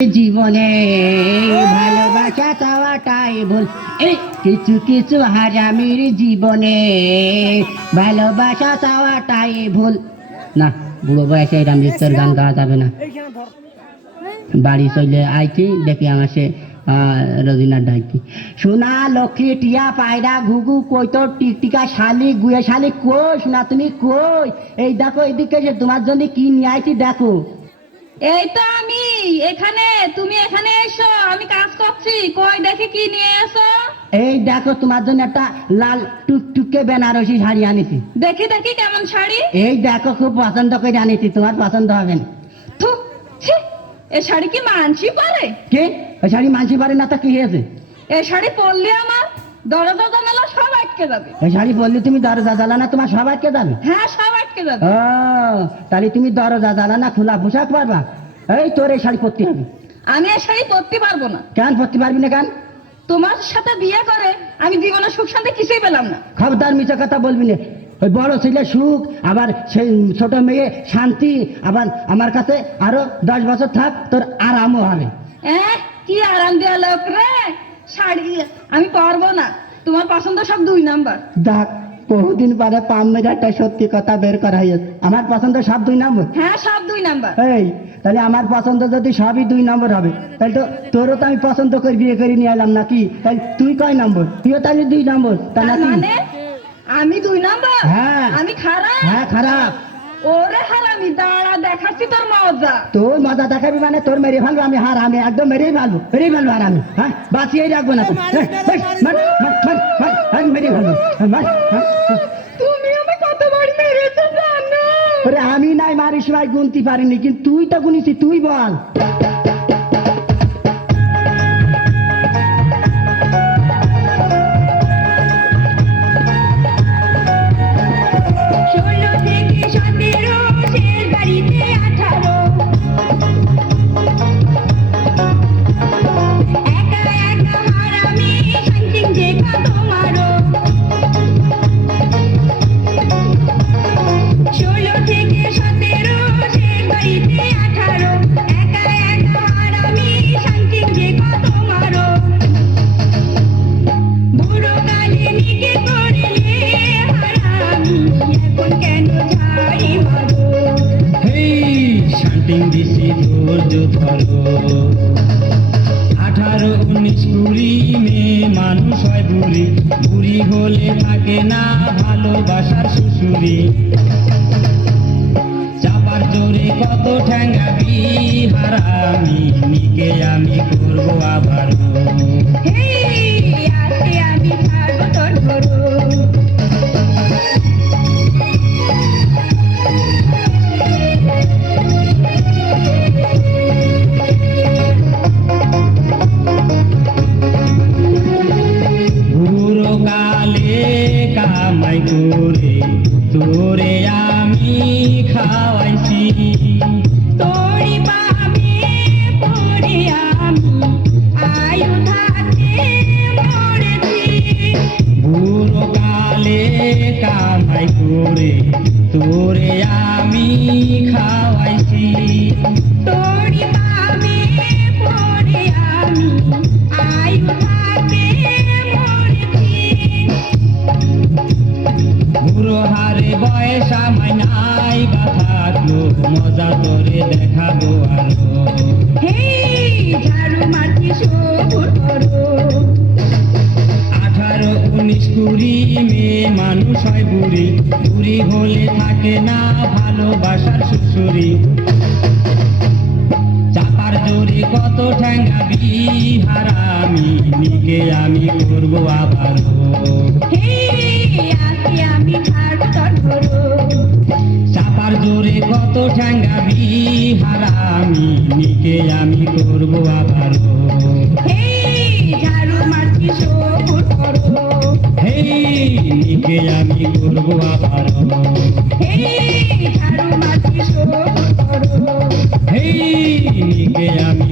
জীবনে ভালোবাসা চাওয়াটাই ভুল, এই কিছু কিছু হারামির জীবনে ভালোবাসা চাওয়াটাই ভুল। না, বুড়ো বয়সে এই রামৃত্যুর গান গাওয়া যাবে না। বাড়ি চলে আইছি, দেখি আমার সে রবিনার ডাইকি সোনা লক্ষ্মী টিয়া পায়রা ঘুঘু কই তোর টিকটিকা শালি গুয়ে শালি কই সোনা তুমি কই? এই দেখো এদিকে যে তোমার জন্য কি নিয়ে আইছি দেখো। এই তো আমি এখানে, তুমি এখানে এসো, আমি কাজ করছি। কই দেখি কি নিয়ে এসো। এই দেখো তোমার জন্য একটা লাল টুকটুকে বেনারসি শাড়ি আনিছি। দেখি দেখি কেমন শাড়ি। এই দেখো খুব পছন্দ করে আনিছি, তোমার পছন্দ হবে না। থু, ছি, এ শাড়ি কি মানছি পারে? কে ওই শাড়ি মানছি পারে না? তা কি হয়েছে? এই শাড়ি পরলে আমার দরজা জানালা সব আটকে যাবে। এই শাড়ি পরলে তুমি দরজা জ্বালানা তোমার সব আটকে যাবে? হ্যাঁ, সব আটকে যাবে। ও তাহলে তুমি দরজা জ্বালানা খোলা পোশাক পারবা? এই তোর এই শাড়ি পরতে হবে। আমি এই শাড়ি পরতে পারবো না। কেন পরতে পারবি না কেন? তোমার সাথে বিয়ে করে আমি জীবনে সুখ শান্তি কিছুই পেলাম না। খবরদার মিথ্যা কথা বলবি না। ওই বড় ছেলে সুখ, আবার সেই ছোট মেয়ে শান্তি, আবার আমার কাছে আরো 10 বছর থাক, তোর আরামও হবে। কি আরাম দেওয়া লোক রে। শাড়ি আমি পারবো না, তোমার পছন্দ সব 2 নাম্বার। দেখ, বহুদিন পরে পাম মেরে একটা সত্যি কথা বের করা হয়েছে। আমার পছন্দ সব 2 নম্বর। হ্যাঁ, সব 2 নাম্বার। এই তাহলে আমার পছন্দ যদি সবই 2 নম্বর হবে, তাহলে তো তোরও তো আমি পছন্দ করে বিয়ে করে নিয়ে এলাম নাকি? তাহলে তুই কয় নম্বর? তুইও তাহলে 2 নম্বর, তা নাকি? মানে আমি 2 নাম্বার? হ্যাঁ। আমি খারাপ? হ্যাঁ খারাপ। ওরে হারামি, দাঁড়া দেখাচ্ছি তোর মজা। তোর মজা দেখাবি মানে তোর মেরে ফেলবো আমি। হার আমি একদম মেরেই ফেলবো, মেরেই ফেলবো। আর আমি হ্যাঁ বাঁচিয়েই রাখবো না। মেরে ফেলবো। তুমি আমি কতবার মেরেছো জানো? ওরে আমি নাই মারিস ভাই, গুনতে পারিনি, কিন্তু তুই তো গুনিছি, তুই বল। ধরো 18, 19, 20 মেয়ে মানুষ হয় বুড়ি, বুড়ি হলে থাকে না ভালোবাসার শ্বশুরি। চাপার জোরে কত ঠ্যাঙ্গাবি হারামি, নিকে আমি করবো আবার। আমি ছাড়বো তোর ধরো। কামাই করে তোরে আমি খাওয়াইছি, তোরি পাবে পরে আমি আয়ু থাকতে মরেছি। বুড়ো কালে কামাই করে তোরে আমি খাওয়াইছি, তোরি পাবে পরে আমি আয়ু থাকতে মরেছি। বুড়ো হারে বয়স আমায় নাই বা থাকলো, মজা তোরে দেখাবো আরো। ঝাড়ু মারছি সবুর করো। 18, 19, 20 মেয়ে মানুষ হয় বুড়ি, বুড়ি হলে থাকে না ভালোবাসার শ্বশুরি। চাপার জোরে কত ঠ্যাঙ্গাবি হারামি, নিকে আমি করবো আবার। আমি ছাড়বো তোর ধরো। চাপার জোরে কত ঠ্যাঙ্গাবি হারামি, নিকে আমি করবো আবার। ঝাড়ু মারছি সবুর করো। নিকে আমি করবো আবার। ঝাড়ু মারছি সবুর করো। নিকে আমি